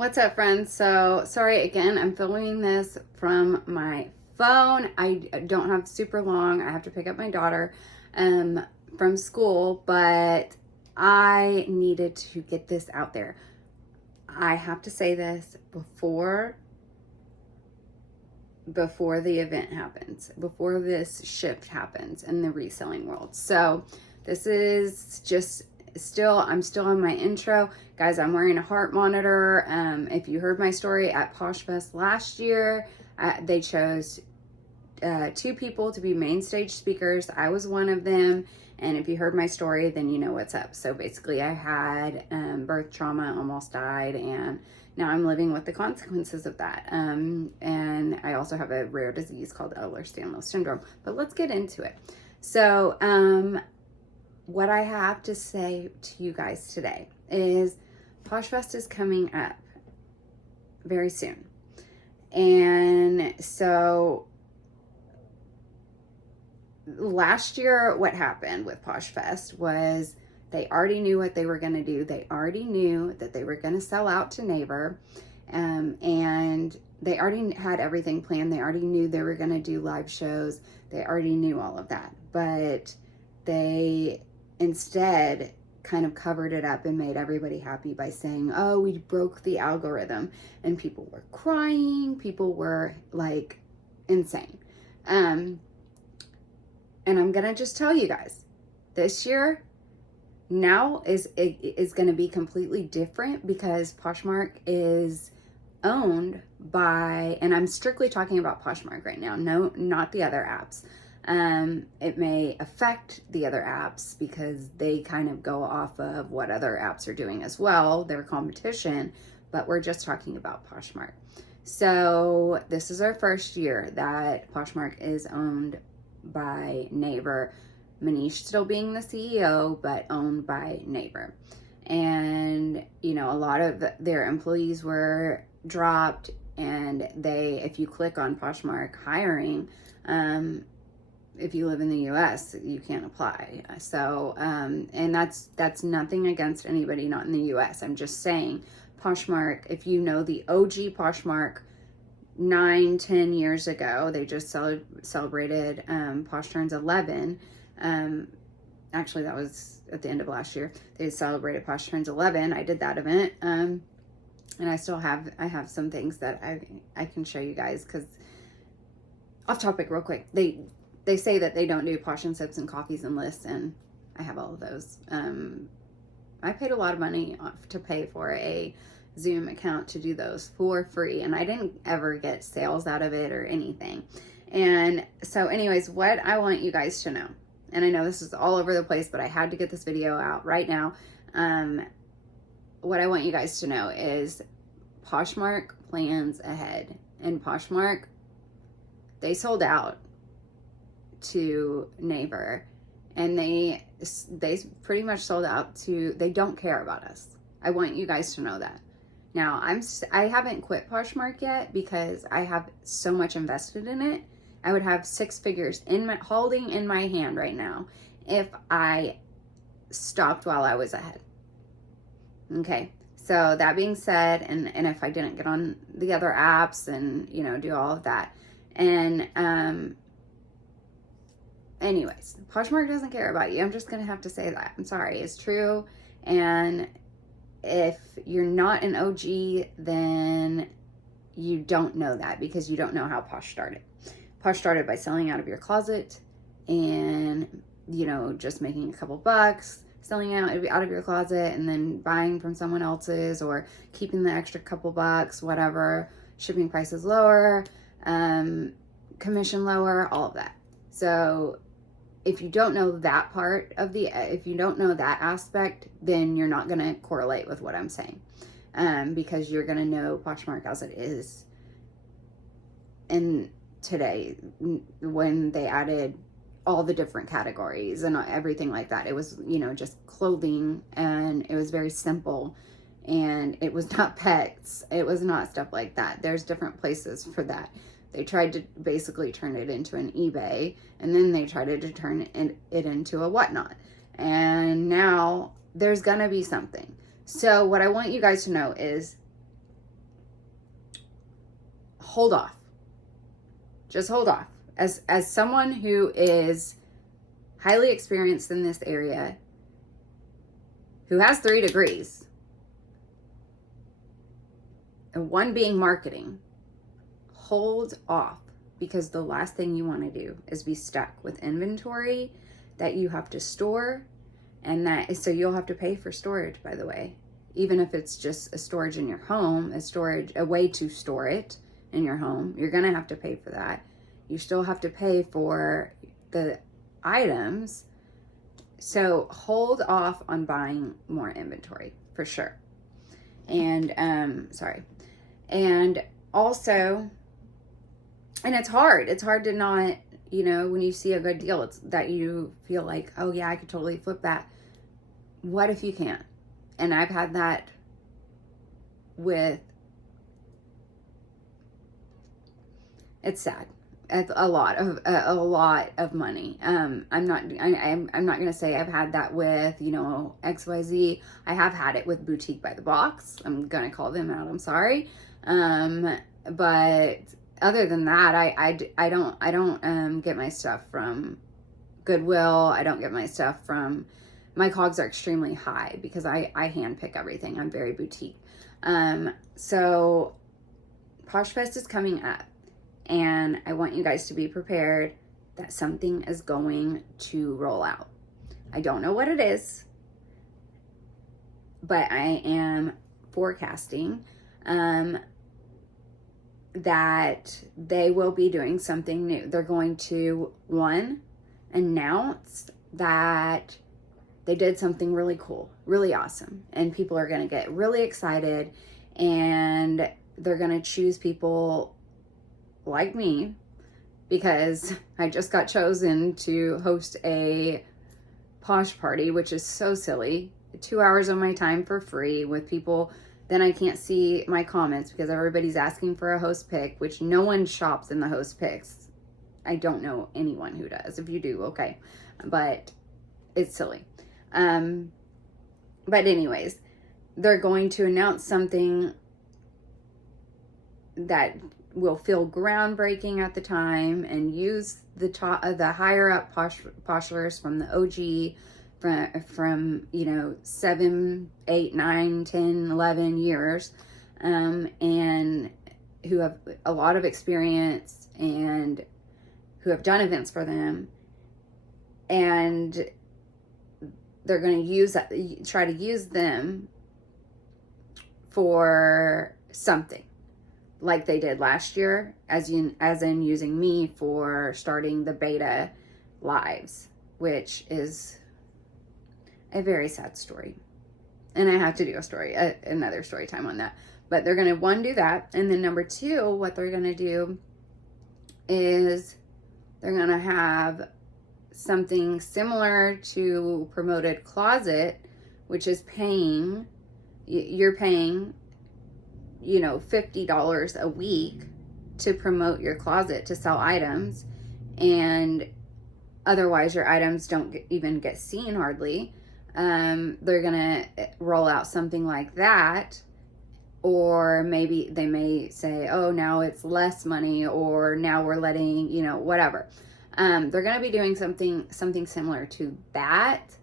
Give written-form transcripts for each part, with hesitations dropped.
What's up, friends? So, sorry again, I'm filming this from my phone. I don't have super long. I have to pick up my daughter from school, but I needed to get this out there. I have to say this before the event happens, before this shift happens in the reselling world. So, this is just I'm still on my intro. Guys, I'm wearing a heart monitor. If you heard my story at POSHFest last year, they chose 2 people to be main stage speakers. I was one of them. And if you heard my story, then you know what's up. So basically I had birth trauma, almost died, and now I'm living with the consequences of that. And I also have a rare disease called Ehlers-Danlos syndrome. But let's get into it. So, what I have to say to you guys today is POSHFest is coming up very soon. And so last year, what happened with POSHFest was they already knew what they were going to do. They already knew that they were going to sell out to Neighbor. And they already had everything planned. They already knew they were going to do live shows. They already knew all of that. But they instead kind of covered it up and made everybody happy by saying, oh, we broke the algorithm. And people were crying. People were like insane. And I'm going to just tell you guys, this year now is going to be completely different because POSHMARK is owned by, and I'm strictly talking about POSHMARK right now, no, not the other apps. It may affect the other apps because they kind of go off of what other apps are doing as well, their competition, but we're just talking about POSHMARK. So this is our first year that POSHMARK is owned by Neighbor. Manish still being the CEO, but owned by Neighbor. And, you know, a lot of their employees were dropped, and if you click on POSHMARK hiring, if you live in the US, you can't apply. So, and that's nothing against anybody not in the US. I'm just saying POSHMARK, if you know the OG POSHMARK 9-10 years ago, they just celebrated Posh Turns 11. Actually, that was at the end of last year. They celebrated Posh Turns 11. I did that event. And I still have some things that I can show you guys, because off topic real quick. They say that they don't do Posh and Sips and coffees and lists, and I have all of those. I paid a lot of money to pay for a Zoom account to do those for free, and I didn't ever get sales out of it or anything. And so anyways, what I want you guys to know, and I know this is all over the place, but I had to get this video out right now. What I want you guys to know is POSHMARK plans ahead, and POSHMARK, they sold out to Neighbor, and they pretty much sold out to, they don't care about us. I want you guys to know that. Now, I haven't quit POSHMARK yet because I have so much invested in it. I would have 6 figures holding in my hand right now if I stopped while I was ahead. Okay, so that being said, and if I didn't get on the other apps and, you know, do all of that. And anyways, POSHMARK doesn't care about you. I'm just going to have to say that. I'm sorry. It's true. And if you're not an OG, then you don't know that, because you don't know how Posh started. Posh started by selling out of your closet and, you know, just making a couple bucks, selling out of your closet, and then buying from someone else's, or keeping the extra couple bucks, whatever, shipping prices lower, commission lower, all of that. So if you don't know that part of if you don't know that aspect, then you're not going to correlate with what I'm saying, because you're going to know POSHMARK as it is. And today, when they added all the different categories and everything like that, it was, you know, just clothing, and it was very simple, and it was not pets. It was not stuff like that. There's different places for that. They tried to basically turn it into an eBay, and then they tried to turn it into a whatnot. And now there's gonna be something. So what I want you guys to know is hold off. Just hold off. As someone who is highly experienced in this area, who has 3 degrees, and one being marketing, hold off, because the last thing you want to do is be stuck with inventory that you have to store, and so you'll have to pay for storage, by the way. Even if it's just a storage in your home, a way to store it in your home, you're going to have to pay for that. You still have to pay for the items. So hold off on buying more inventory for sure. And and also, and it's hard to not, when you see a good deal, it's that you feel like, oh yeah, I could totally flip that. What if you can't? And I've had that with, it's sad. It's a lot of money. I'm not going to say I've had that with, XYZ. I have had it with Boutique by the Box. I'm going to call them out. I'm sorry. But other than that, I don't get my stuff from Goodwill. I don't get my stuff from, my cogs are extremely high because I hand pick everything. I'm very boutique. So POSHFest is coming up, and I want you guys to be prepared that something is going to roll out. I don't know what it is, but I am forecasting that they will be doing something new. They're going to, one, announce that they did something really cool, really awesome, and people are going to get really excited, and they're going to choose people like me, because I just got chosen to host a posh party, which is so silly. 2 hours of my time for free with people. Then I can't see my comments because everybody's asking for a host pick, which no one shops in the host picks. I don't know anyone who does. If you do, okay. But it's silly. But anyways, they're going to announce something that will feel groundbreaking at the time, and use the higher up poshlers from the OG, from 7, 8, 9, 10, 11 years, and who have a lot of experience and who have done events for them, and they're going to try to use them for something, like they did last year, as in using me for starting the beta lives, which is a very sad story. And I have to do another story time on that. But they're going to, one, do that. And then number 2, what they're going to do is they're going to have something similar to Promoted Closet, which is you're paying $50 a week to promote your closet, to sell items, and otherwise your items don't even get seen hardly. They're gonna roll out something like that, or maybe they may say, oh, now it's less money, or now we're letting, whatever. They're gonna be doing something similar to that,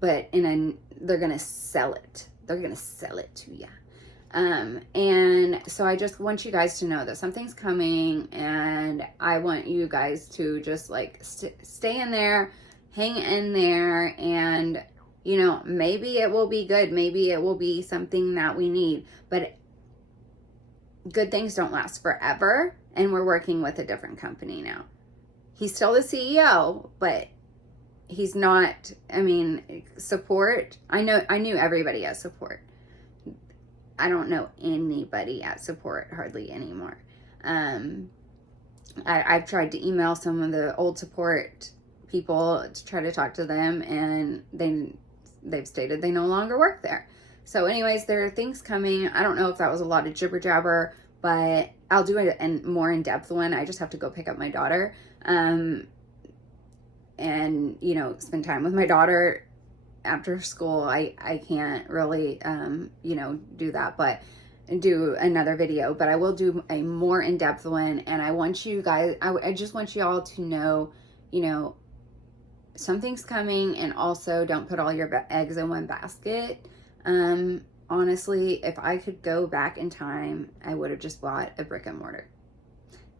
but they're gonna sell it. They're gonna sell it to you. And so I just want you guys to know that something's coming, and I want you guys to just stay in there, hang in there, and maybe it will be good. Maybe it will be something that we need, but good things don't last forever. And we're working with a different company now. He's still the CEO, but he's not, support. I knew everybody at support. I don't know anybody at support hardly anymore. I've tried to email some of the old support people to try to talk to them, and they've stated they no longer work there. So anyways, there are things coming. I don't know if that was a lot of jibber jabber, but I'll do a more in-depth one. I just have to go pick up my daughter, and spend time with my daughter after school. I can't really do that, but do another video, but I will do a more in-depth one. And I want you guys, I just want you all to know, you know, something's coming, and also don't put all your eggs in one basket. Honestly, if I could go back in time, I would have just bought a brick and mortar,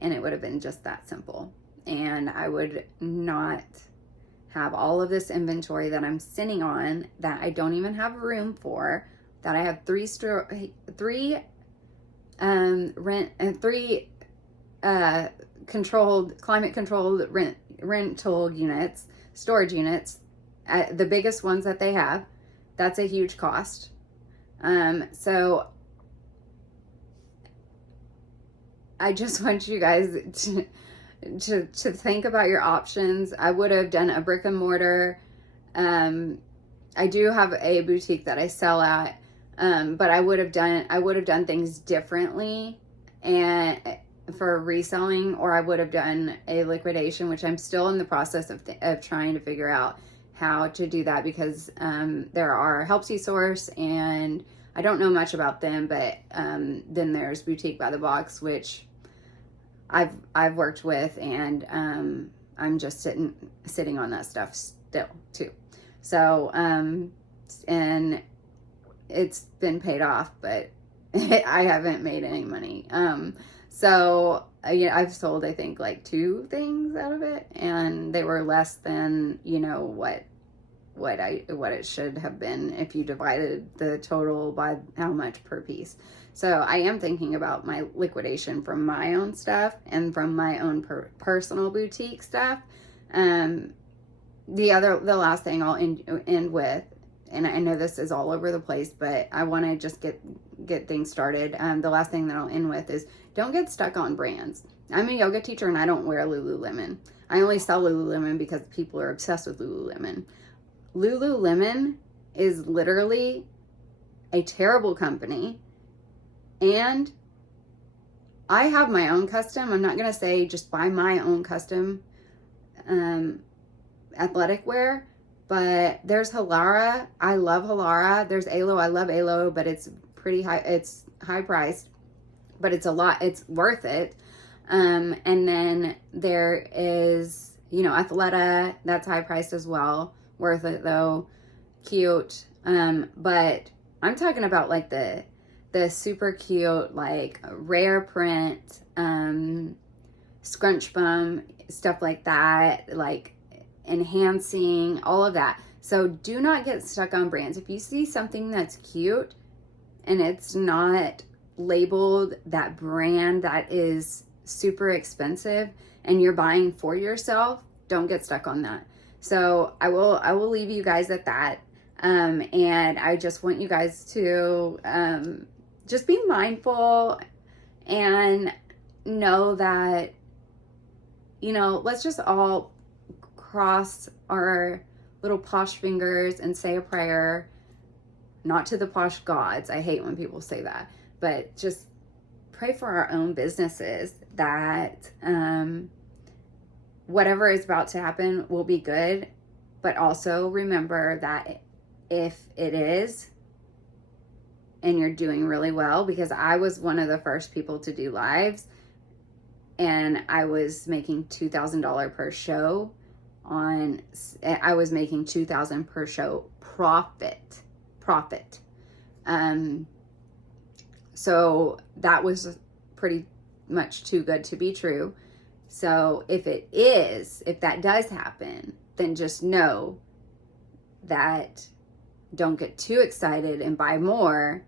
and it would have been just that simple. And I would not have all of this inventory that I'm sitting on that I don't even have room for, that I have three climate controlled rental units, storage units, the biggest ones that they have. That's a huge cost. So I just want you guys to think about your options. I would have done a brick and mortar. I do have a boutique that I sell at, but I would have done things differently and for reselling, or I would have done a liquidation, which I'm still in the process of trying to figure out how to do that, because there are Helpsy Source, and I don't know much about them, but then there's Boutique by the Box, which I've worked with, and I'm just sitting on that stuff still too. So and it's been paid off, but I haven't made any money. So yeah, I've sold, I think, like 2 things out of it, and they were less than, you know, what it should have been if you divided the total by how much per piece. So I am thinking about my liquidation from my own stuff and from my own personal boutique stuff. The last thing I'll end with, and I know this is all over the place, but I want to just get things started. The last thing that I'll end with is, don't get stuck on brands. I'm a yoga teacher, and I don't wear Lululemon. I only sell Lululemon because people are obsessed with Lululemon. Lululemon is literally a terrible company, and I have my own custom. I'm not going to say just buy my own custom athletic wear, but there's Halara. I love Halara. There's Alo. I love Alo, but it's pretty high. It's high priced, but it's a lot. It's worth it. And then there is, you know, Athleta. That's high priced as well. Worth it though. Cute. But I'm talking about like the super cute, like rare print, scrunch bum, stuff like that, like enhancing, all of that. So do not get stuck on brands. If you see something that's cute and it's not labeled that brand that is super expensive and you're buying for yourself, don't get stuck on that. So I will leave you guys at that. And I just want you guys to just be mindful and know that, you know, let's just all cross our little posh fingers and say a prayer, not to the posh gods. I hate when people say that, but just pray for our own businesses that whatever is about to happen will be good. But also remember that if it is, and you're doing really well, because I was one of the first people to do lives, and I was making $2,000 per show I was making $2,000 per show profit. So that was pretty much too good to be true. So if that does happen, then just know that don't get too excited and buy more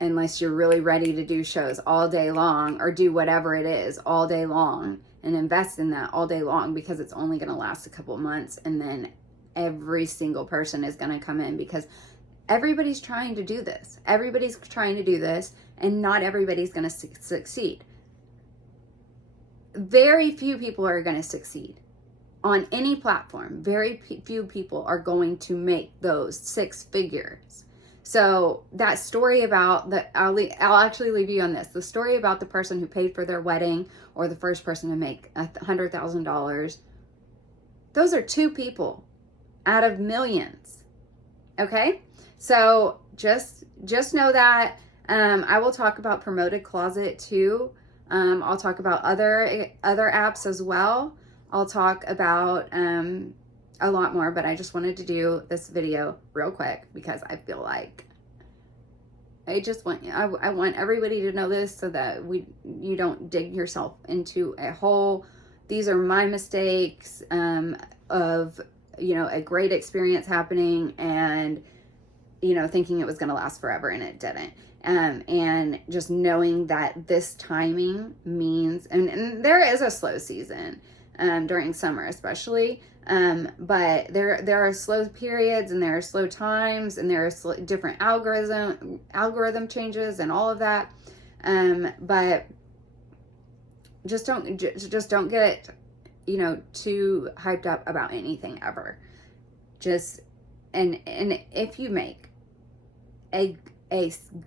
unless you're really ready to do shows all day long, or do whatever it is all day long and invest in that all day long, because it's only going to last a couple months, and then every single person is going to come in, because everybody's trying to do this. Everybody's trying to do this, and not everybody's going to succeed. Very few people are going to succeed on any platform. Very few people are going to make those 6 figures. So that story about I'll actually leave you on this. The story about the person who paid for their wedding, or the first person to make $100,000. Those are 2 people out of millions. Okay? So just know that. I will talk about Promoted Closet too. I'll talk about other apps as well. I'll talk about a lot more, but I just wanted to do this video real quick because I feel like I want everybody to know this so that you don't dig yourself into a hole. These are my mistakes of, you know, a great experience happening and, you know, thinking it was going to last forever and it didn't. And just knowing that this timing means, and there is a slow season during summer especially, but there are slow periods and there are slow times and there are different algorithm changes and all of that. But just don't get, you know, too hyped up about anything ever. Just, and if you make a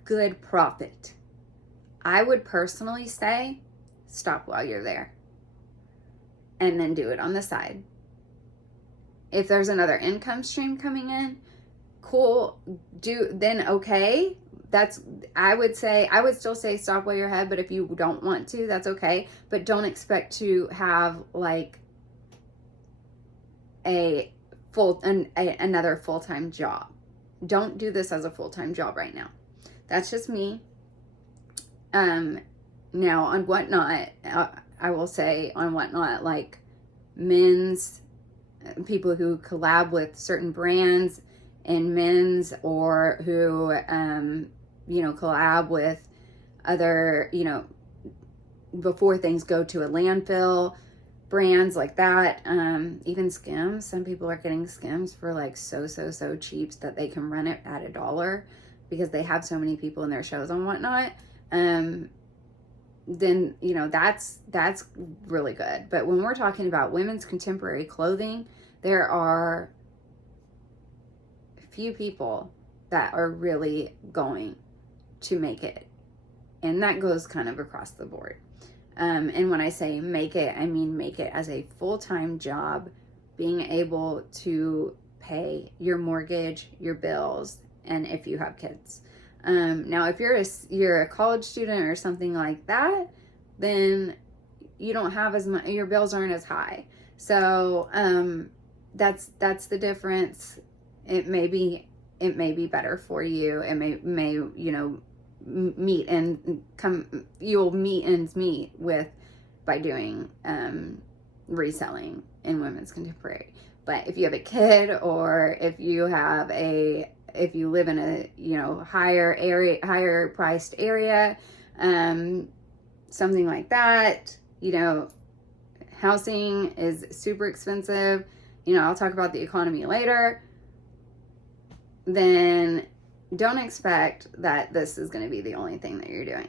good profit, I would personally say stop while you're there and then do it on the side. If there's another income stream coming in, cool, then okay. I would still say stop while you're ahead, but if you don't want to, that's okay. But don't expect to have like another full-time job. Don't do this as a full-time job right now. That's just me. Now on Whatnot, I will say on Whatnot, like men's people who collab with certain brands in men's, or who, you know, collab with other, you know, before things go to a landfill, brands like that. Even Skims, some people are getting Skims for like so cheap that they can run it at $1 because they have so many people in their shows on Whatnot. Then, you know, that's really good. But when we're talking about women's contemporary clothing, there are few people that are really going to make it. And that goes kind of across the board. And when I say make it, I mean make it as a full-time job, being able to pay your mortgage, your bills, and if you have kids. Now, if you're a college student or something like that, then you don't have as much, your bills aren't as high. So that's the difference. It may be better for you. It may you know, you'll meet ends meet with by doing reselling in women's contemporary. But if you have a kid, or if you live in a, you know, higher priced area, something like that, you know, housing is super expensive. You know, I'll talk about the economy later. Then don't expect that this is going to be the only thing that you're doing.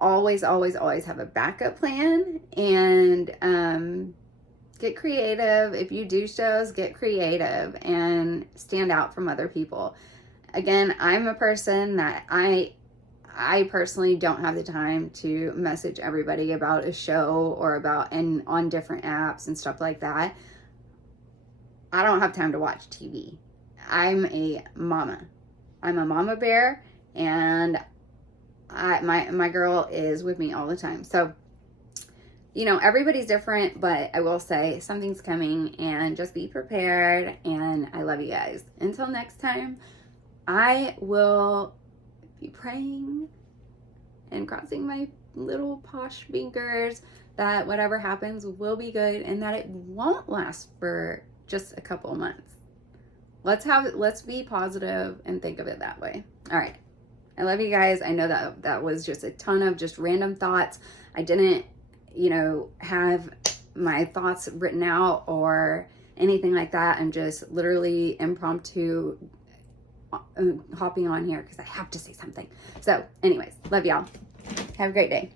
Always have a backup plan, and get creative. If you do shows, get creative and stand out from other people. Again, I'm a person that I personally don't have the time to message everybody about a show or and on different apps and stuff like that. I don't have time to watch TV. I'm a mama. I'm a mama bear, and my girl is with me all the time. So, you know, everybody's different, but I will say something's coming, and just be prepared, and I love you guys. Until next time, I will be praying and crossing my little posh fingers that whatever happens will be good and that it won't last for just a couple of months. Let's be positive and think of it that way. All right. I love you guys. I know that was just a ton of just random thoughts. I didn't, you know, have my thoughts written out or anything like that. I'm just literally impromptu hopping on here because I have to say something. So anyways, love y'all. Have a great day.